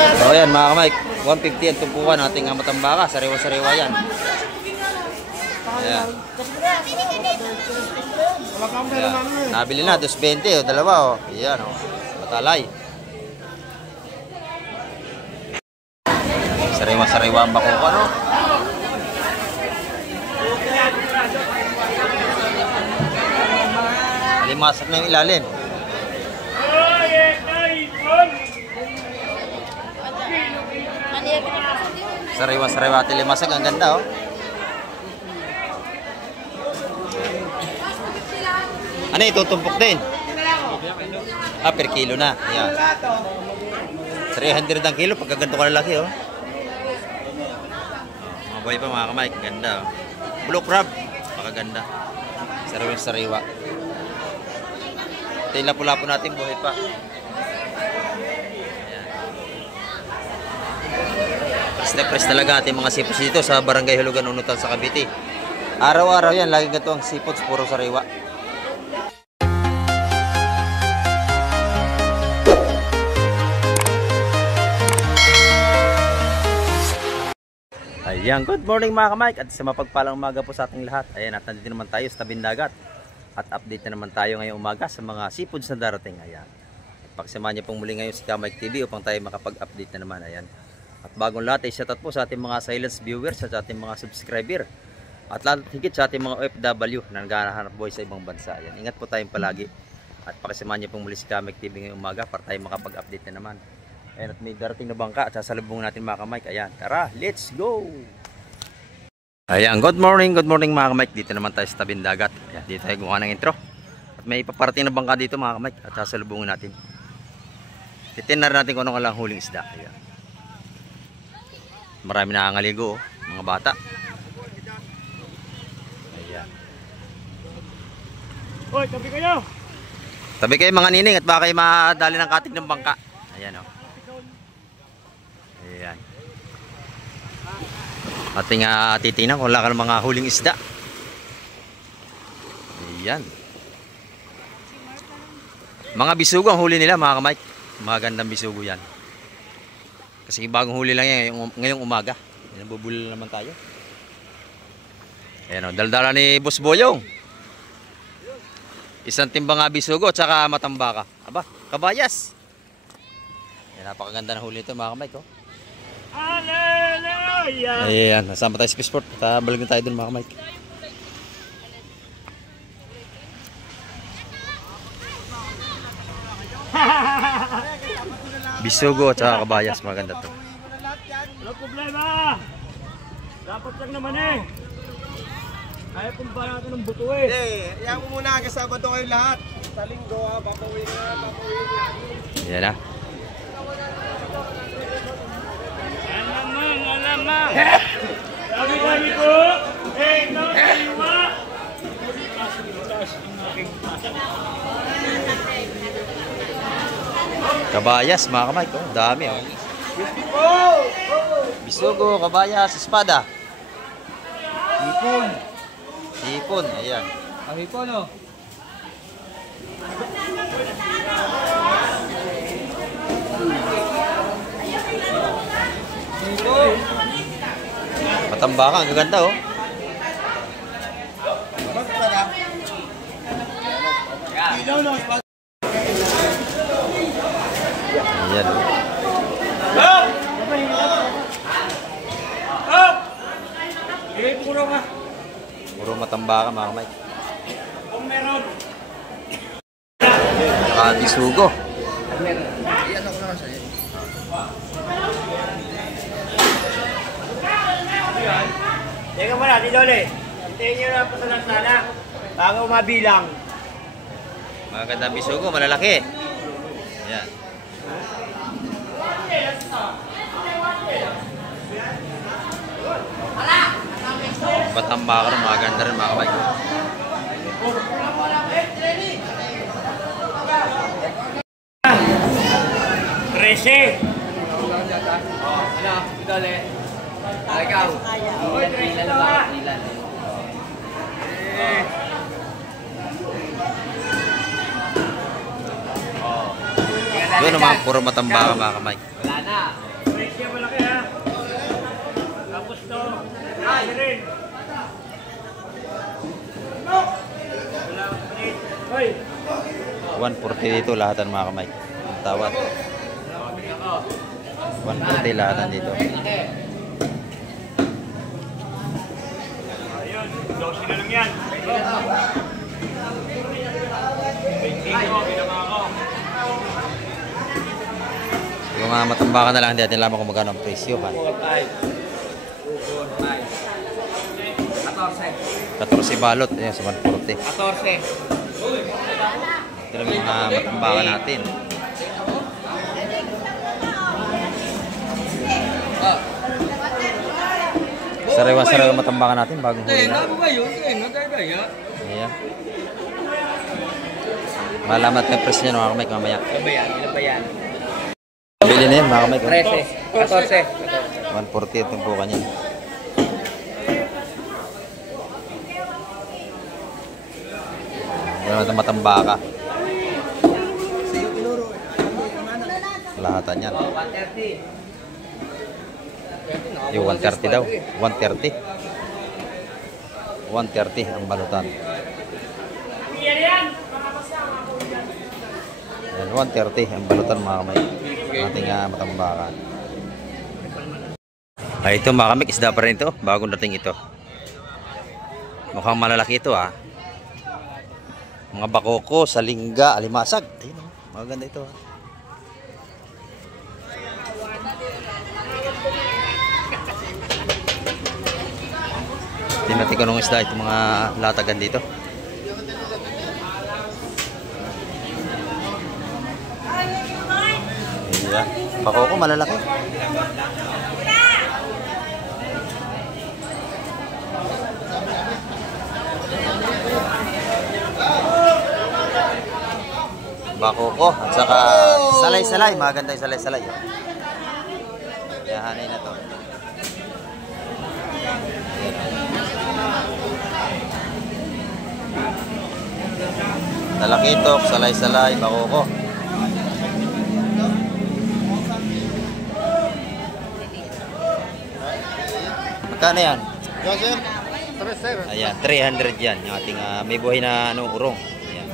So ayan mga kamay, 150 ang tumpukan ating matambaka, sariwa-sariwa yan. Ayan. Ayan. Nabili na, 220 o dalawa o. Ayan o, matalay. Sariwa-sariwa ang bakukan o. Limasak na yung ilalim. Sariwa-sariwa at limasak, ang ganda oh. Ano itutumpok din? Per kilo na. Ayan. 300 ang kilo pagka ganito kalalaki oh. Mga buhay pa mga kamay, ganda oh. Blue crab, makaganda. Sariwa-sariwa. Ito yung lapu-lapu natin, buhay pa. Press talaga ating mga seafoods dito sa Barangay Hulugan, Unutal sa Cavite. Araw-araw yan, lagi ganito ang seafoods, puro sariwa. Ayan, good morning mga kamay at sa mapagpalang umaga po sa ating lahat. Ayan, at nandito naman tayo sa tabing dagat. At update na naman tayo ngayong umaga sa mga seafoods na darating. Ayan. Pagsamahan niyo pong muli ngayon si Kamike TV upang tayo makapag-update na naman. Ayan. At bagong lahat ay shoutout po sa ating mga silence viewers at sa ating mga subscriber. At lahat higit sa ating mga OFW na naghahanap buhay sa ibang bansa. Ayan. Ingat po tayong palagi. At pagsamahan niyo pong muli si Kamike TV ngayong umaga para tayo makapag-update na naman. Ayan, at may darating na bangka at sasalubungin natin mga kamay. Ayan, tara, let's go! Ayan, good morning mga kamay. Dito naman tayo sa tabing dagat. Ayan, dito tayo gumawa ng intro. At may paparating na bangka dito mga kamay at sasalubungin natin. Titinar natin kung anong kalang huling isda. Ayan. Marami nakangaligo, mga bata. Ayan. Hoy, tabi kayo! Tabi kayo mga nining at baka kayo madali ng katig ng bangka. Ayan o. Ayan. Ating titingnan kung wala ka ng mga huling isda. Ayan. Mga bisugo ang huli nila mga kamay. Magandang bisugo yan. Kasi bagong huli lang yan ngayong umaga. Nabubulil naman tayo. Ayan o, daldala ni Boss Boyong. Isang timbang bisugo at saka matambaka. Aba, kabayas. Ayan, napakaganda na huli ito mga kamay ko. Hallelujah! Ayan, nasama tayo sa Fishport. Balik na tayo dun mga kamay. Bisugo at saka kabayas, maganda to. Wala problema! Dapat lang naman eh! Kaya pong ba natin ng buto eh! Hindi, iyan mo muna hanggang Sabado kayo lahat. Sa linggo ha, papawin na lagi. Ayan na. Alamang! Sabi ko! Eh, no, kaliwa! Kabayas mga kamay ko, dami oh. Bisugo, kabayas, espada. Hipon. Hipon, ayan. Ang hipon oh. Matambaka, ang gaganda oh. Ayan oh. Puro matambaka mga kamay. Kung meron! Bisugo. Iyan ako naman sa'yo. Teka mo na, Tidole. Hintayin nyo na po sa lansana. Bago mabilang. Maganda bisugo, malalaki. Ayan. Matambaka rin, maganda rin mga kamay. Trece. Ano, Tidole? Ikaw. Hoy, 13 to ha. Yun naman, puro matambaka mga ka-Mike. Wala na. Presyo malaki ha. Tapos to. Rin. Wala. Hoy. 140 dito lahatan mga ka-Mike. Ang tawad. 140 lahatan dito. Ayun. Dosing na lang yan. Yung mga matambakan na lang, hindi natin lamang kung magkano ang presyo. 14 balot. Ayan, sa 140. 14. Ito lang yung mga matambakan natin. Sariwa-sariwa matambakan natin bagong huli na. Ayan. Malamat na presyo niya mga ka-Mike mamaya. Ilan ba yan? Bili na yun mga ka-Mike. 13. 140 itong buka niya. Yan naman matambaka. Lahatan yan. 130. Yung 130 daw. 130. 130 ang balutan. Yan, 130 ang balutan mga kamay. Ating matambakan. Ay, ito mga kamay, isda pa rin ito. Bagong dating ito. Mukhang malalaki ito ah. Mga bakoko, salingga, alimasag. Ayun, maganda ito ah. Tingnan ko nung isda ito mga latagan dito. Ayan. Bakoko malalaki. Bakoko at saka salay-salay, maganda yung salay-salay. Yahanay na to. Talakitok, salay-salay, bakoko. Magkano yan? Ayan, 300 yan. Yung ating may buhay na urong. Ayan.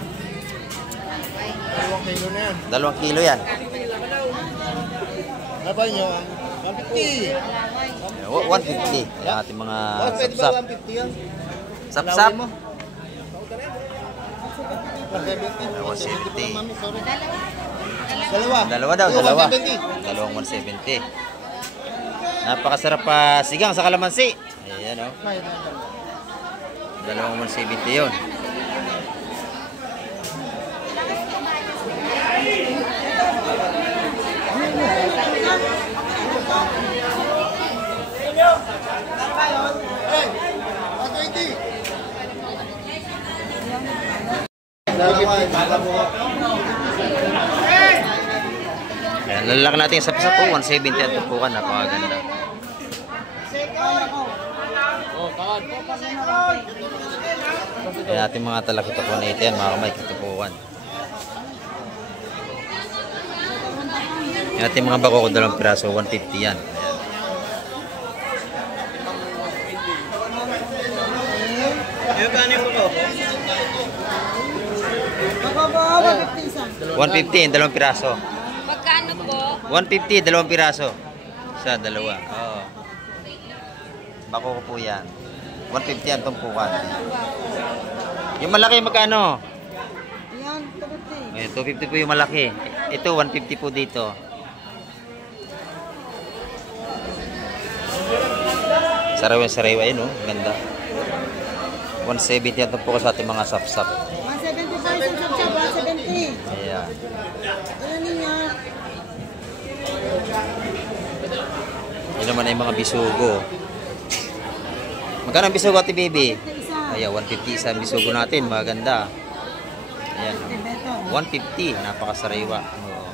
2 kilo na yan. 2 kilo yan. Apa nyo? 150. 150. Ayan, ating mga Pwede ba sapsap. 150 yan? Sapsap. 170. 170. Dalawa. Dalawa daw, dalawa. 170. Dalawang 170. Napakasarap pa sigang sa kalamansi. Ayan o. Dalawang 170 yun. Ayan, lalaki natin sa sapsap po. 170 at tupukan. Napakaganda. Ayan ating mga talakitok na ito yan. Mga kamay kitupukan. Ayan ating mga bako ko 2 piraso. 150 yan. Yung kanin mo ko? 150, 2 piraso. Magkano po? 150, 2 piraso. Isa, dalawa. Oo. Bako ko po yan. 150 yan tumpukan. Yung malaki magkano? Yan, 250. 250 po yung malaki. Ito, 150 po dito. Sariwa-sariwa yun, oh. Ganda. 170 yan tumpukan sa ating mga sapsap. 170 pa isang sapsap, 170. Ayan. Ano niya? Yun naman ay mga bisugo. Magkano ang bisugo, ati baby? Ayan, 150 isa ang bisugo natin. Maganda. Ayan. 150. Napakasariwa. Oo.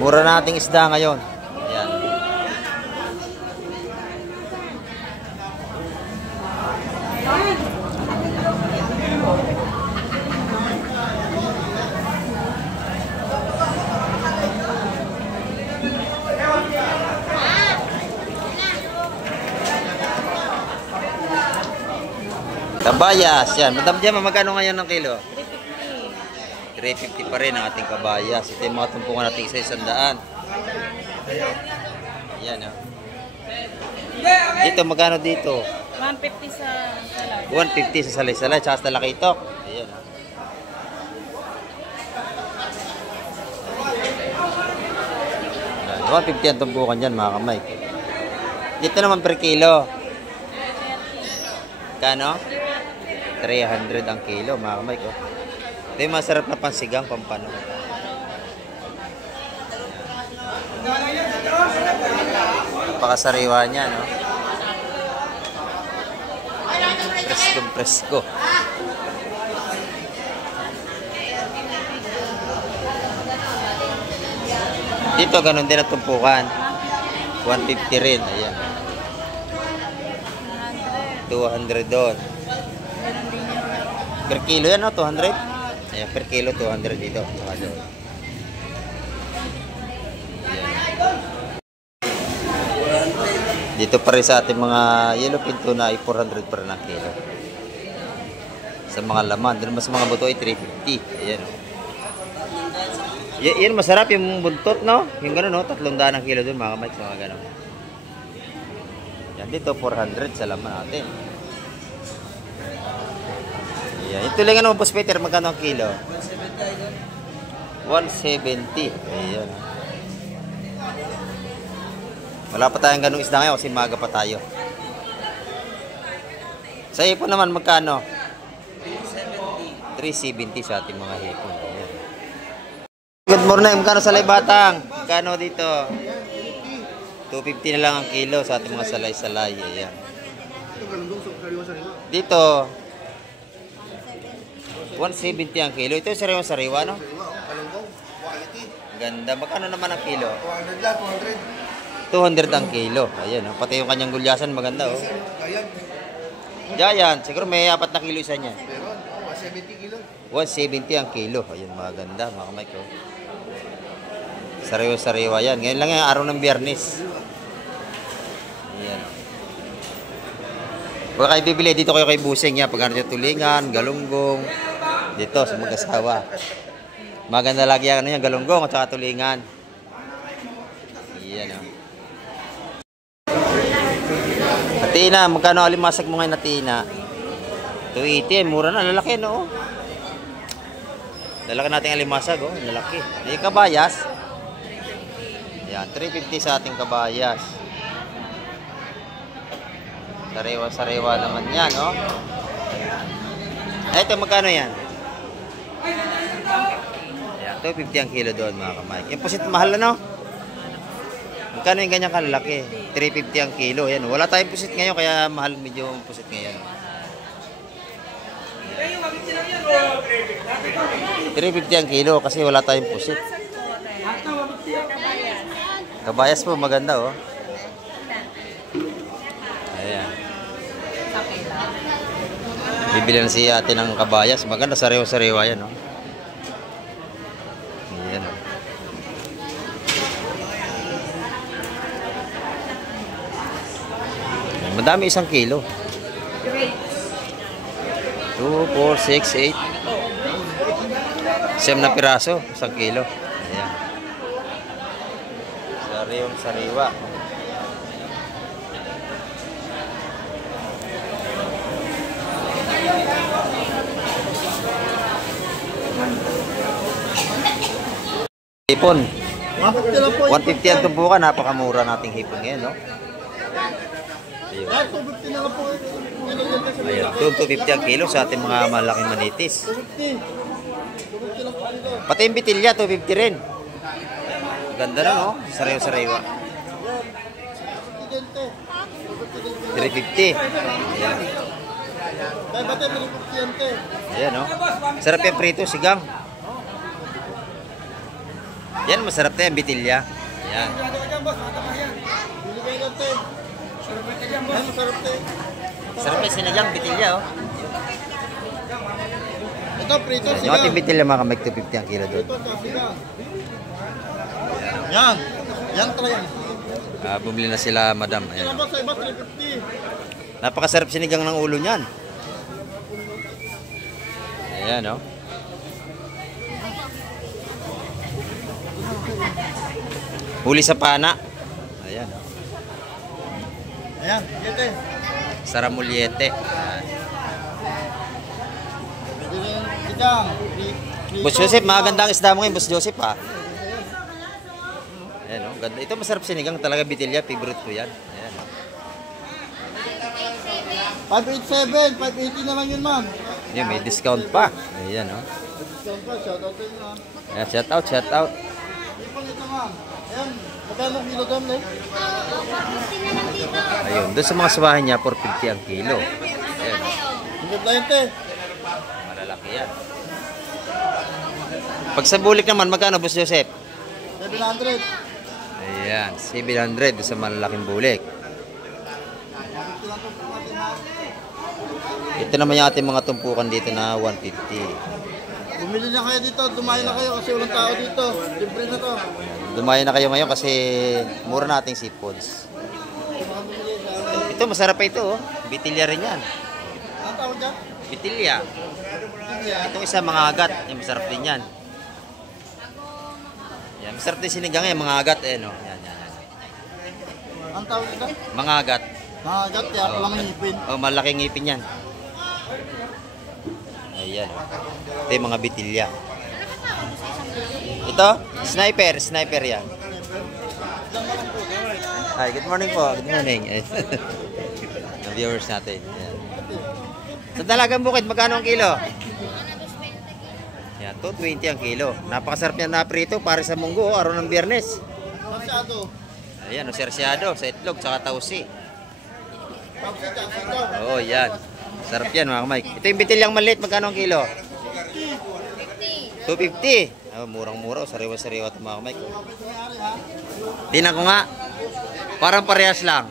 Mura nating isda ngayon. Ayan. Kabayas, yan. Madam Jema, magkano ngayon ng kilo? 350 pa rin ang ating kabayas. Ito yung mga tumpungan natin isa 100. Yan, oh. Dito, magkano dito? 150 sa salad. 150 sa salay-salay, tsaka sa lakitok. Ayan. 150 ang tumpukan dyan, mga kamay. Dito naman per kilo. Kano? 300 ang kilo, mga kamay ko. Ito yung masarap na pansigang, pampano. Napakasariwa niya, no? Presko. Dito, ganun din ang tumpukan. 150 rin, ayan. 200 doon. Per kilo yan, no? 200? Ayan, per kilo 200 dito. Ayan. Dito pa rin sa ating mga yellow pinto na ay 400 pa rin ang kilo. Sa mga laman. Doon mas mga buto ay 350. Ayan. Yan masarap yung buntot, no? Yung gano'n, no? 300 ang kilo doon, mga kamay. Mga gano'n. Yan, dito 400 sa laman natin. Ayan. Ito lang ano, Boss Peter, magkano ang kilo? 170. Ayan. Wala pa tayong ganung isda ngayon kasi maga pa tayo. Sa hipon naman, magkano? 370 sa ating mga hipon. Ayan. Good morning, magkano salay batang? Magkano dito? 250 na lang ang kilo sa ating mga salay-salay. Ayan. Dito 170 ang kilo. Ito yung sariwa-sariwa, no? Ganda. Magkano naman ang kilo? 200 ang kilo. Ayan, no? Pati yung kanyang gulyasan maganda, oh. Giant. Siguro may 4 na kilo isa niya. 170 ang kilo. Ayan, maganda, mga kamay ko. Sariwa-sariwa yan. Ngayon lang yung araw ng Biyernes. Ayan. Pag kayo bibili, dito kayo kay Busing yan. Pag ano siya, tulingan, galunggong. Dito sa mag-asawa. Maganda lagi yan, ano yan, galunggong at saka tulingan. Ayan, oh. Natina, magkano alimasag mo ngayon natina? 280, mura na, lalaki, no? Lalaki natin alimasag, oh, lalaki. Ay, kabayas. Ayan, 350 sa ating kabayas. Sariwa-sariwa naman yan, oh. Ito, magkano yan? Ayan, 250 ang kilo doon, mga kamay. Yung pusit mahal, ano? Magkano yung ganyan kalalaki? 350 ang kilo. Yan. Wala tayong pusit ngayon, kaya mahal medyo yung pusit ngayon. 350 ang kilo kasi wala tayong pusit. Kabayas po, maganda, oh. Ayan. Bibili na si ate ng kabayas. Maganda, sariwa-sariwa yan, oh. Ayan, oh. Madami 1 kilo. 2, 4, 6, 8. 7 na piraso, 1 kilo. Ayan. Sariwang-sariwa. Hipon. 150 ang tumpukan, napakamura nating hipon ngayon, no? Ayun, 250 ang kilo sa ating mga malaking manitis. Pati yung bitilya, 250 rin. Ganda na, no? Sariwa-sariwa. 350. Ayan. Ayan, no? Sarap yung prito, sigang. Yan, masarap na yung bitilya. Ayan. Sarap yung sinigang, bitilya, oh. Ito, prito, Yung ating bitilya, mga kamay, 250 ang kilo doon. Yan. Yan talaga. Bumili na sila, madam. Ayan. Sa iba, 350. Napakasarap sinigang ng ulo niyan. Ayan, oh. Huli sa pana. Ayan, oh. Ayan, dito eh. Saramuliete. Ayan. Sidang. Boss Joseph, magandang isda mo ngayon, Boss Joseph, ha? Ayan, oh. Ganda. Ito masarap sinigang talaga, bitilya. Favorite ko yan. Ayan, oh. 587, 580 na lang yun, ma'am. Ayan, may discount pa. Ayan, oh. Discount pa, shoutout sa inyo, ma'am. Ayan, shout out, shout out. Ito pang ito, ma'am. Ayan, magkano kilo dam, eh? Ayun, doon sa mga suwahan niya, 450 ang kilo. Ayan, oh. Hindi blind, eh. Malalaki yan. Pag sa bulik naman, magkano, Boss Joseph? 700. Ayan, 700 doon sa malalaking bulik. Ito naman yung ating mga tumpukan dito na 150. Bumili na kayo dito, dumayo na kayo kasi walang tao dito. Libre na to. Dumayo na kayo ngayon kasi mura nating seafoods. Ito, masarap pa ito, oh. Bitilya rin yan. Ang tawag dyan? Bitilya. Itong isa, mga agat. Yan, masarap din yan. Yan, masarap din sinigang yan, mga agat. Eh, no? Yan, yan, yan. Ang tawag dito? Mga agat. Nakagat, kaya pala may ngipin. Oh, malaking ngipin yan. Ayan, oh. Ito yung mga bitilya. Ito, sniper, sniper yan. Hi, good morning po. Good morning. Ang viewers natin. Ayan. Sa dalagang bukid, magkano ang kilo? Yan, 220 ang kilo. Napakasarap yan na prito para sa munggo, araw ng Biyernes. Masyado. Ayan, o sersyado, sa itlog, saka tausi. Tapos ito. Oo, yan. Sarap yan, mga Mike. Ito yung bitilyang maliit, magkano ang kilo? 250. Oh, murang-mura, sariwa-sariwa ito, mga Mike. Tinan ko nga. Parang parehas lang.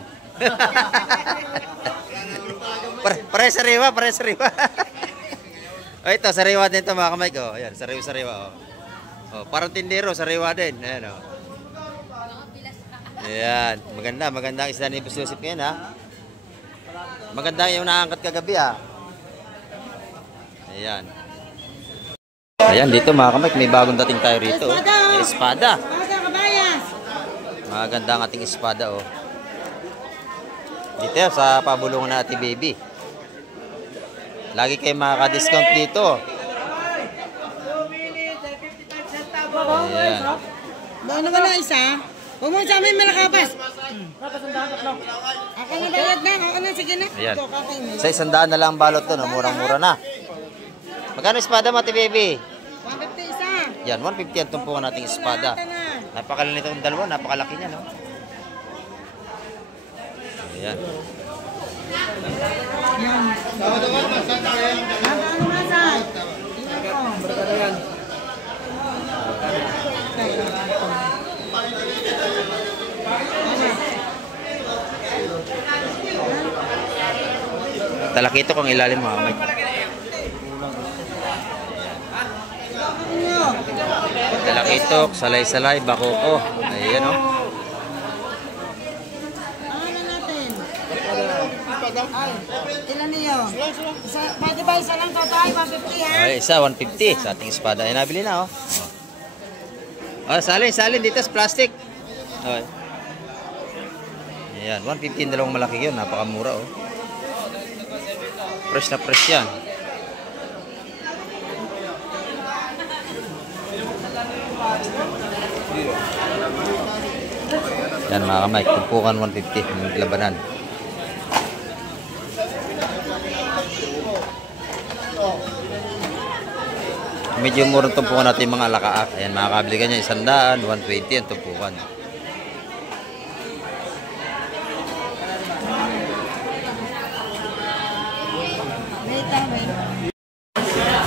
Pare sariwa, pare sariwa. Oh, ito, sariwa din ito, mga Mike. Oh, ayan, sariwa-sariwa. Oh. Oh, parang tindero, sariwa din. Ayan, oh. Ayan, maganda, maganda ang isda ni Boss Joseph ngayon, ha. Maganda yung naangkat kagabi, ha. Ayan. Ayan, dito mga kamay, may bagong dating tayo rito. May espada. Maganda ang ating espada, oh. Dito sa pabulungan na Ate Baby. Lagi kayo makaka-discount dito. Ayan. Ano ba na isa? Huwag mo sa amin malakapas. Ako na bayad na. Ako na, sige na. Ayan. Sa 100 na lang ang balot to, no? Murang-mura na. Magkano espada mo, Ate Baby? 150 isa. Yan, 150 ang tumpukan nating espada. Napakalala nitong dalawa, napakalaki niya, no? Ayan. Ano masay? Talakito kung ilalim mga kamay. Talakitok, salay-salay, bakoko. Ayan, o. Ano natin? Ay, ilan niyo? Pwede ba isa lang tatay? 150 ha? Ay, isa, 150 sa ating espada. Ay, nabili na, o. Oh, salin dito sa plastic. Okay. Ayan, 150 yung dalawang malaki yun. Napakamura, o. Fresh na fresh yan. Yan mga kamay, tumpukan 150 ng labanan. Medyo murang tumpukan natin mga alakaak. Ayan, makakabili ka niya 100, 120 ang tumpukan.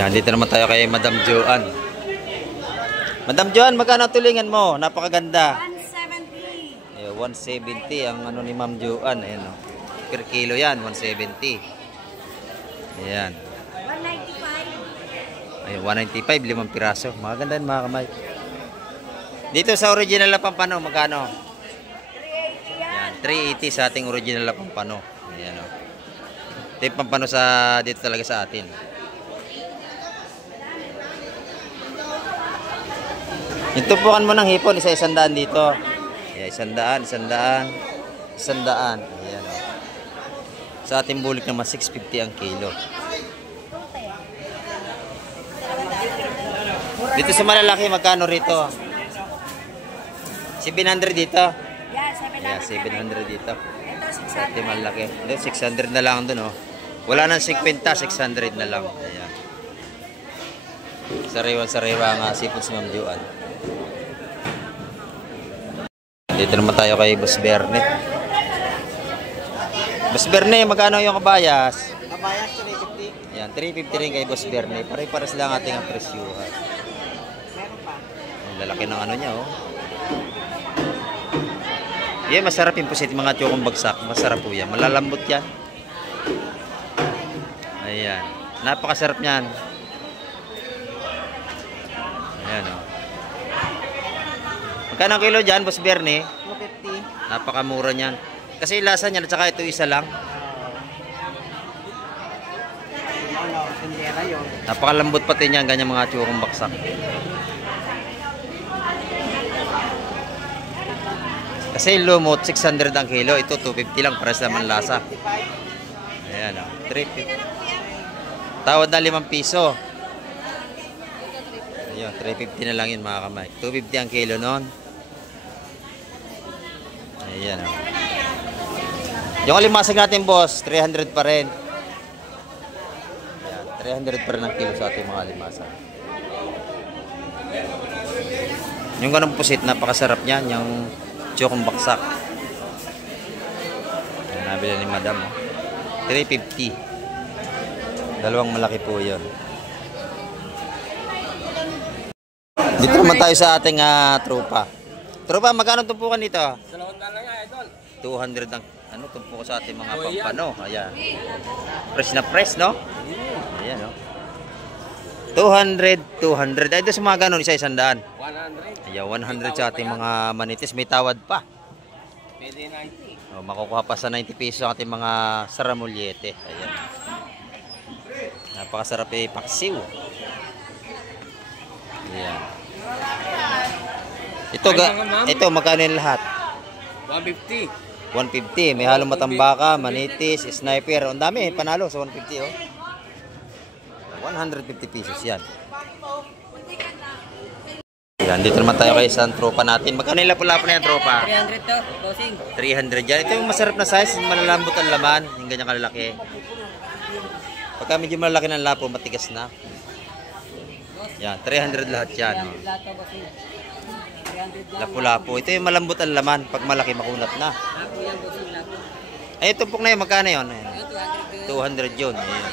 Yan, dito naman tayo kay Madam Joan. Madam Joan, magkano tulingan mo? Napakaganda. 170. 170 ang ano ni Ma'am Joan. Ayan, oh. Per kilo yan, 170. Ayan. 195. Ayun, 195, 5 piraso. Maganda yun mga kamay. Dito sa original na pampano, magkano? 380 yan. 380 sa ating original na pampano. Ayan, oh. Ito yung pampano sa, dito talaga sa atin. Yung tumpukan mo ng hipon, isa-100 dito. Yeah, 100, 100, 100. Ayan. Sa ating bulik naman, 650 ang kilo. Dito sa malalaki, magkano rito? 700 dito. Yeah, 700 dito. Sa ating malaki. 600 na lang doon, oh. Wala nang 50, 600 na lang. Ayan. Sariwan-sariwa nga seafood si Ma'am Joan. Dito naman tayo kay Boss Berne. Boss Berne, magkano yung kabayas? Kabayas, 350. Yan, 350 rin kay Boss Berne. Pare-pares lang ating ang presyuhan. Meron pa. Ang lalaki ng ano niya, oh. Yan, masarap yung pusit, mga tsukong bagsak. Masarap po yan. Malalambot yan. Ayan. Napakasarap niyan. Ayan, oh. Magkano kilo dyan, Boss Berne? 250. Napakamura niyan. Kasi lasa niyan at saka ito isa lang. Tindera yun. Napakalambot pati niyan, ganyan mga tsukong baksak. Kasi lumot, 600 ang kilo. Ito, 250 lang. Pares naman lasa. Ayan, oh. 350. Tawad na 5 piso. Ayan, 350 na lang yun, mga kamay. 250 ang kilo nun. Ayan, oh. Yung alimasag natin, boss, 300 pa rin. Ayan, 300 pa rin ang kilo sa ating mga alimasag. Yung ganong pusit, napakasarap niyan. Yung tsukong baksak. Ayan, nabili ni madam, oh. 350. Dalawang malaki po yun. Dito naman tayo sa ating tropa. Tropa, magkano tumpukan dito? 200 ang tumpukan sa ating mga pampano. Ayan. Fresh na fresh, no? Ayan, no? 200. Ay, doon sa mga ganun, isa 100. 100. Ayan, 100 sa ating mga manitis. May tawad pa. Pwede 90. Makukuha pa sa 90 pesos ang ating mga saramulyete. Ayan. Napakasarap eh, paksiw. Ayan. Ito magkano yung lahat? 150. 150. May halong matambaka, manitis, sniper. Ang dami, panalo sa 150, oh. 150 pesos yan. Yan, dito naman tayo kay isang tropa natin. Magkano yung lapo-lapo na yan, tropa? 300 to, bossing. 300 yan. Ito yung masarap na size, malalambot ang laman. Yung ganyan kalalaki. Pagka medyo malaki ng lapo, matigas na. Yan, 300 lahat yan, oh. Lapu-lapu. Ito yung malambot ang laman. Pag malaki, makunat na. Ay, tumpok na yun. Magkano yun? 200 yun. Ayan.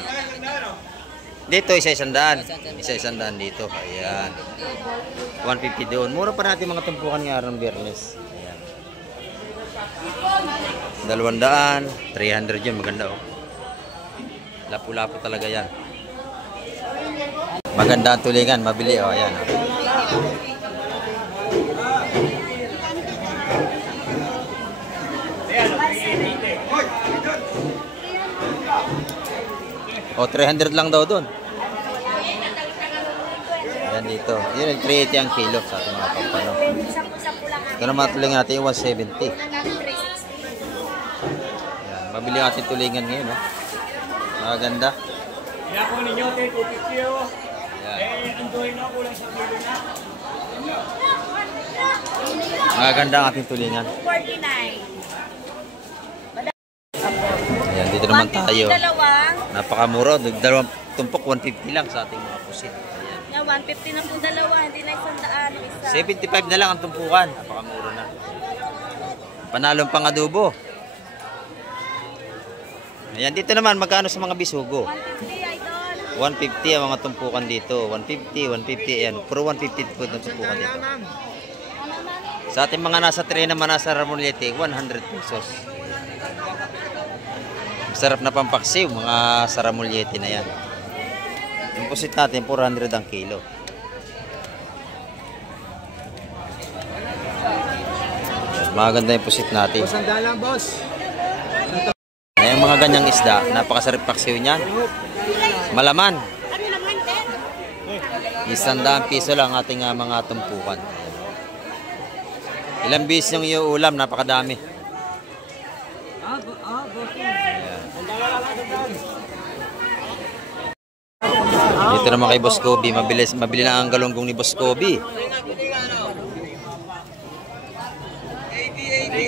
Dito, isa-100. Isa-100 dito. Ayan. 150 doon. Mura pa natin mga tumpukan ng araw ng Biyernes. Ayan. 200. 300 yun. Maganda, oh. Lapu-lapu talaga yan. Maganda ang tulingan. Mabili, oh. Ayan, oh. O, 300 lang daw doon. Ayan dito. Yun yung 380 ang kilo sa ating mga pampano. Ito naman tulingan natin yung 170. Ayan, mabili natin tulingan ngayon, no? Maganda. Kaya po ninyo, 250 oh. Ayan. Anduhin na, kulang sa kilo na. Maganda ang ating tulingan. 49. Ayan, dito naman tayo. Dalawang. Napakamura. Dalawang tumpok, 150 lang sa ating mga pusit. Ayan. Yeah, 150 na po dalawa, hindi na 100 isa. 75 na lang ang tumpukan. Napakamura na. Panalong pang adobo. Ayan, dito naman, magkano sa mga bisugo? 150, idol. 150 ang mga tumpukan dito. 150, 150. Ayan, puro 150 po ng tumpukan dito. Sa ating mga nasa tray naman nasa Ramulete, 100 pesos. Masarap na pampaksiw, mga saramulyete na yan. Yung pusit natin, 400 ang kilo. Maganda yung pusit natin. Sandal lang, boss. Ayan, mga ganyang isda, napakasarap paksiw niyan. Malaman. ₱100 lang ating mga tumpukan. Ilang beses yung iuulam, napakadami. Dito naman kay Boss Kobe, mabili na ang galunggong ni Boss Kobe. 80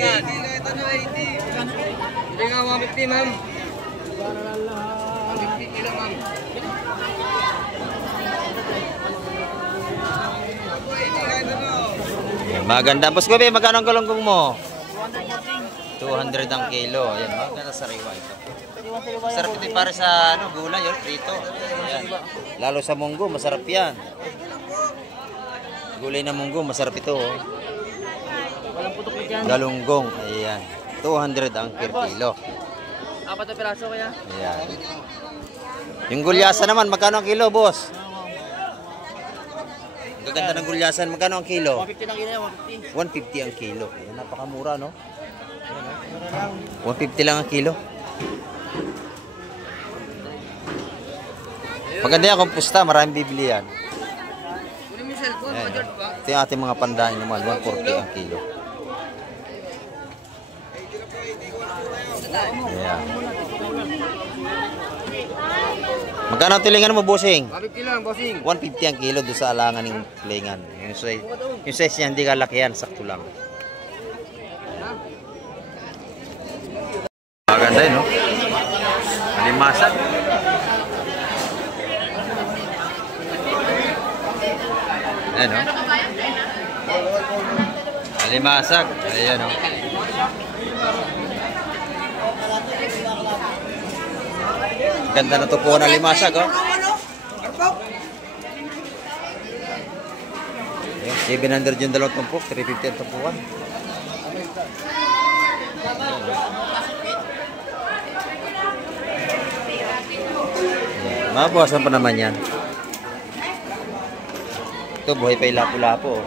nga, ito na 80. Hindi nga 150 ma'am. 150 kilo ma'am. Maganda. Boss Kobe, magkano ang galunggong mo? 200 ang kilo. Ayan, maganda sariwa ito. Masarap ito para sa gulay, yun, prito. Ayan. Lalo sa munggo, masarap yan. Gulay na munggo, masarap ito. Oh. Galunggong, ayan. 200 ang per kilo. 4 na piraso kaya? Ayan. Yung gulyasa naman, magkano ang kilo, boss? Ang gaganda ng gulyasan, magkano ang kilo? 150 lang kilo, 150. 150 ang kilo. Ayan, napakamura, no? 150 lang ang kilo. Maganda yan, kompusta. Maraming bibili yan. Ayan, ito yung ating mga pandain naman. 140 ang kilo. Ayan. Magkano ang tilingan mo, bossing? 150 lang, bossing. 150 ang kilo doon sa alangan ng tilingan. Yung size niya, hindi kalakihan. Sakto lang. Maganda yun, no? Alimasag. Ayan, no? Alimasag. Ayan, no? Ganda na tupuan ng alimasag, oh. Ayan, 700 yung dalawang tumpok, 350 ang tumpukan. Mabawasan pa naman yan. Ito, buhay pa yung lapu-lapo.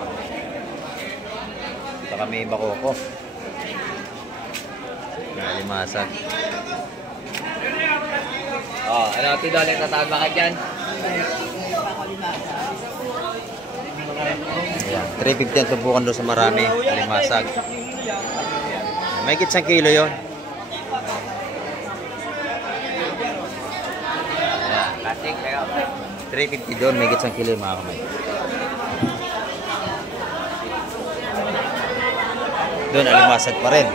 Saka may bakoko. Alimasag. Oh, ano ito daling tatama ka dyan? Ayan, 350 ang tumpukan doon sa marami. Alimasag. May kitsang kilo yun. Kasing kayo. 350 doon, may kitsang kilo yung mga kamay. Doon, alimasag pa rin.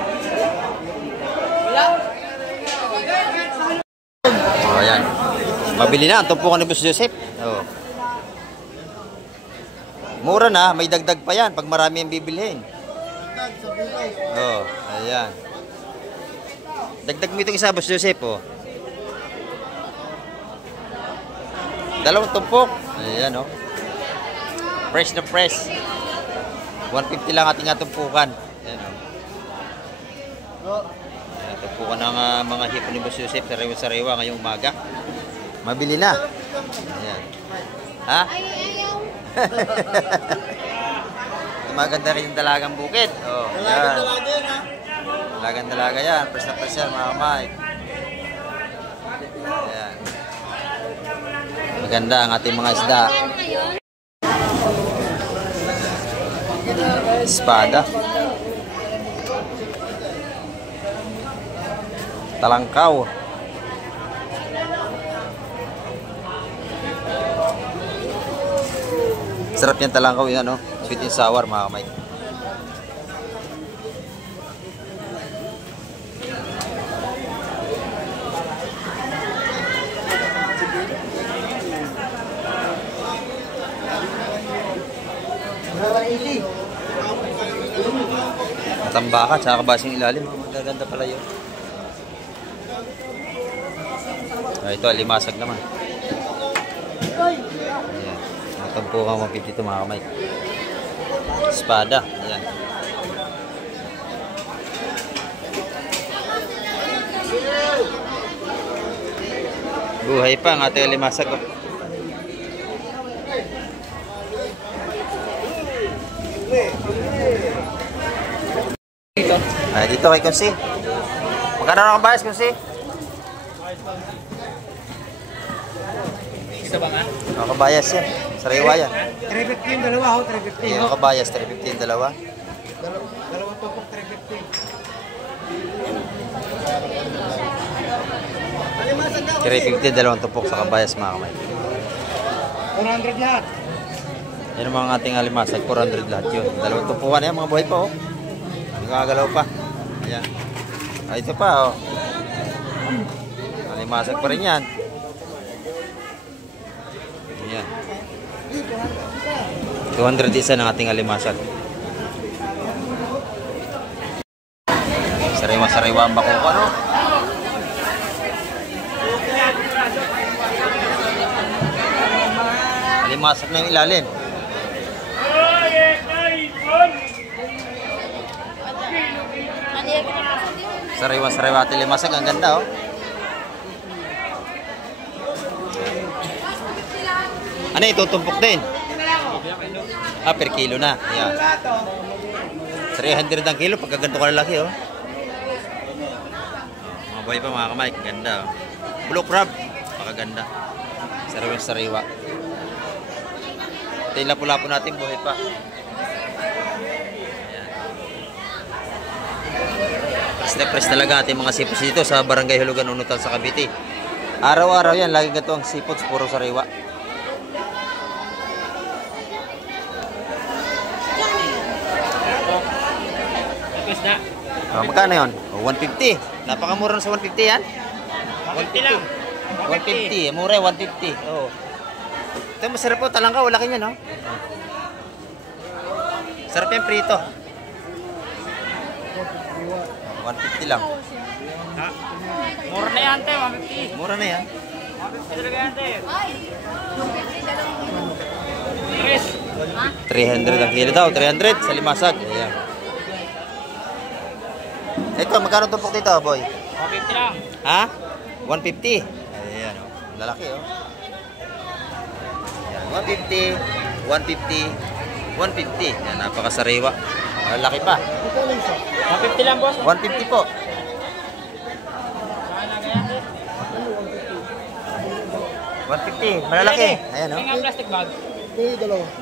Oh, ayan. Mabili na ang tumpukan ni Boss Joseph. Oh. Mura na, may dagdag pa yan pag marami ang bibilhin. Oh, ayan. Dagdag mo itong isa, Boss Joseph, oh. Dalawang tumpok. Ayan, oh. Fresh na fresh. 150 lang ating tumpukan. Ayan, oh. Ayan, tumpukan ng mga hipon ni Boss Joseph. Sariwa-sariwa ngayong umaga. Mabili na. Ayan. Ha? Maganda rin yung dalagang bukid. Oh, ayan. Dalagang dalaga yan. Fresh na fresh yan, mga kamay. Ayan. Maganda ang ating mga isda. Espada. Talangkaw. Sarap yan talangkaw yan, no? Sweet and sour, mga kamay. Matambaka, tsaka kabasing ilalim. Magaganda pala yun. Ito, alimasag naman. Ayan. Matampukan 150 ito, mga kamay. Espada. Ayan. Buhay pa ang ating alimasag. Dito kay Kunsi. Magkano na ang bayas, Kunsi? Oh, kabayas yan. Sariwa yan. 350 yung dalawa, ho, 350. Yung kabayas, 350 yung dalawa. Dalawang tupok, 350. 350, dalawang tupok sa kabayas mga kamay. 400 lahat. Yan ang mga ating alimasag, 400 lahat yun. Dalawang tupukan yan, mga buhay pa oh. Nagagalaw pa. Ayan. Ah, ito pa oh. Alimasag pa rin yan. Ayan. 200 isa ng ating alimasag. Sariwa-sariwa ang bako ko, ano? Alimasag na yung ilalim. Sariwa-sariwa at alimasag. Ang ganda, oh. Ano, itutumpok din? Ah, per kilo na. Ayan. 300 ang kilo. Pagkaganto ka lalaki, oh. Mga buhay pa, mga kamay. Ganda, oh. Blue crab. Pagkaganda. Sariwa-sariwa. Ito yung lapu-lapu natin, buhay pa. Press na press talaga ating mga sipots dito sa Barangay Hulugan, Unutal sa Cavite. Araw-araw yan, lagi ganito ang sipots, puro sariwa. Oh, magkano yun? Oh, 150. Napakamura na sa 150 yan. 150 lang. 150. Mura 150. Oh. Ito masarap po. Talangka. Wala kanya, no? Sarap yung prito. 150 lang. Mura na yan, te. 150. Mura na yan. 150 talaga yan, te. 300 ang kilo daw. 300 sa limasag. Ayan. Ito, magkano tumpok dito, boy? 150 lang. Ha? 150. Ayan, oh. Lalaki, oh. Ayan, 150, 150, 150. Ayan, napakasariwa. Lalaki pa. 150 lang, boss. 150 po. Saan yan, te? 150, malalaki. Ayan, oh. May plastic bag.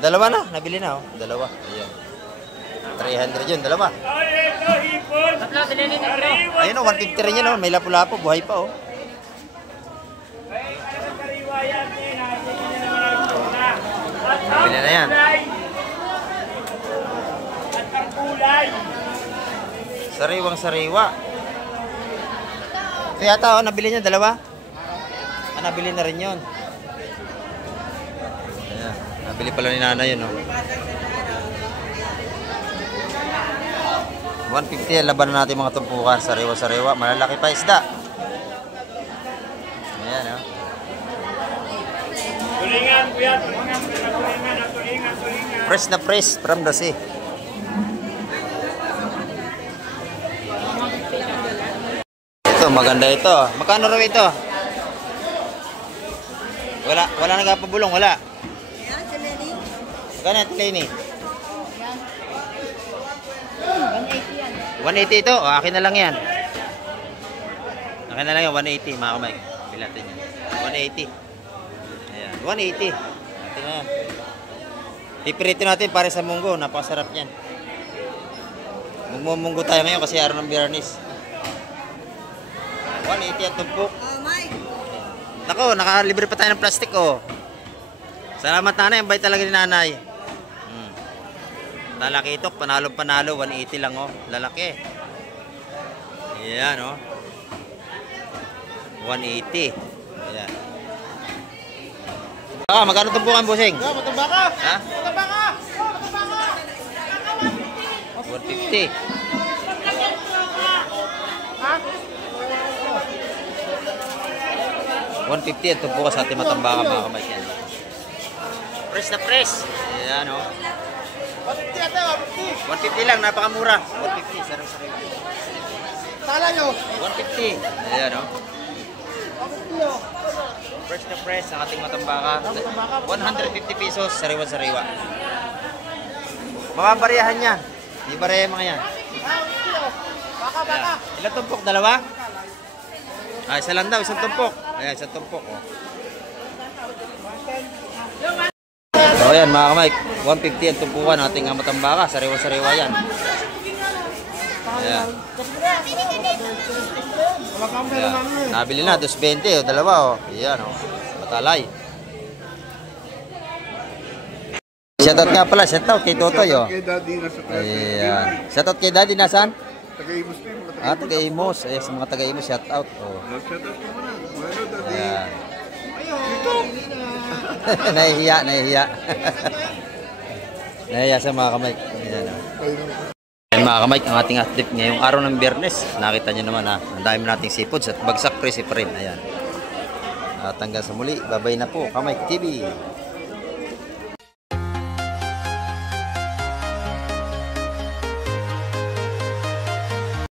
Dalawa na, nabili na, oh. Dalawa. Ayan. 300 yun, dalawa. Tatlo, silinin nyo. Ayun, oh, 150 rin yun, oh. May lapu-lapu, buhay pa, oh. Nabili na yan. Sariwang-sariwa. Ito yata, oh, nabili niya, dalawa. Ah, nabili na rin yun. Ayan, nabili pala ni nanay yun, oh. 150 yan, laban na natin mga tumpukan. Sariwa-sariwa, malalaki pa isda. Ayan, oh. Tulingan, kuya. Tulingan. Fresh na fresh from the sea. Ito, maganda ito. Magkano raw ito? Wala nagpapabulong, wala. Magkano ito, Lenny? 180 ito. Oh, akin na lang yan. Akin na lang yan, 180 mga kamay. Pilatin yan. 180. Ayan, 180. Atin na yan. Pipirito natin para sa munggo. Napakasarap yan. Magmumunggo tayo ngayon kasi araw ng Biyernes. 180 at tumpok. Nako, nakalibre pa tayo ng plastic, oh. Salamat nanay. Ang bait talaga ni nanay. Lalaki ito, panalo-panalo, 180 lang, oh. Lalaki. Ayan, oh. 180. Ayan. Ah, magkano tumpukan, bossing? Matamba ka! Ha? Matamba ka! 150. Ha? 150 at tumpukan sa ating matambakan, mga kamay. Press na press. Ayan, oh. 150 ate, 150 lang, napakamura. 150, sarang-sarang. Tala nyo! 150. Ayan, oh. Fresh na fresh ang ating matambaka. 150 pesos, sariwa-sariwa. Mababariyahan yan. Di bariya mga yan. Baka! Ilang tumpok? Dalawa? Ah, isa lang daw, isang tumpok. Ayan, isang tumpok, oh. So ayan mga kamay, 150 ang tumpukan ating matambaka, sariwa-sariwa yan. Ayan. Ayan. Nabili na, 220 o dalawa o. Ayan o, matalay. Shoutout nga pala, shoutout kay Totoy o. Kay Daddy nasa Ayan. Shoutout kay Daddy, nasaan? Taga-Imos din. Taga-Imos. Ayan, sa mga taga-Imos, shoutout o. Shoutout ko muna. Bueno, Daddy. Ayan. Nahihiya. Nahihiya sa mga kamay. Ayan o. Ayan mga kamay, ang ating update ngayong araw ng Biyernes. Nakita nyo naman ha, ang dami nating seafoods at bagsak presyo pa rin. Ayan. At hanggang sa muli, babay na po, Kamay TV.